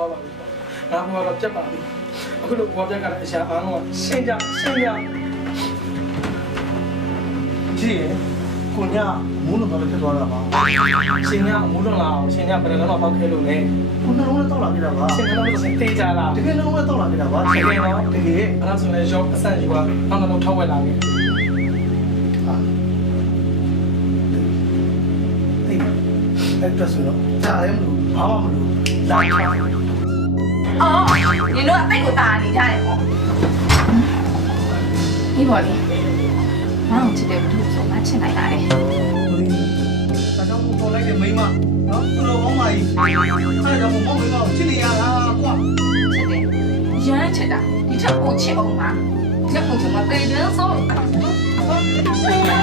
သွားပါဘူးငါဘွားတော့ပြတ်ပါပြီအခုလိုဘွားပြတ်ကလည်းအရှာအားလုံးကရှင်းကြကြည့်ရင်ကိုညာမူးလို့ဖြစ်သွားတာပါရှင်ညာမူးလို့လားရှင်ညာဘယ်လိုလဲတော့ပောက်ခဲလို့လဲကိုနှလုံးနဲ့တောက်လာပြတာပါရှင်နှလုံးနဲ့တေးကြလားတကယ်နှလုံးနဲ့တောက်လာပြတာပါတကယ်တော့တကယ်အဲ့ဒါဆိုလည်းရောအဆန်ယူပါနောက်တော့ထောက်ဝက်လာခဲ့အဲ့ဒါဆိုတော့ဒါလည်းမလို့ဘာမှမလို့လာချာအော်你တို့အသိကိုတာနေကြတယ်ပေါ့ဒီပေါ်လေငါ့ကိုချစ်တယ်ဘူးဆိုငါချစ်နိုင်တာလေဒါကြောင့်ပေါ်လိုက်တဲ့မိန်းမနော်သူတော်ကောင်းပါကြီးအဲ့ဒါကြောင့်မောင်မိန်းမကိုချစ်နေရတာကွာချစ်တယ်ရမ်းချစ်တာဒီထက်ပိုချစ်အောင်ပါဒီထက်ပိုချစ်မှာပေတယ်ဆိုရှ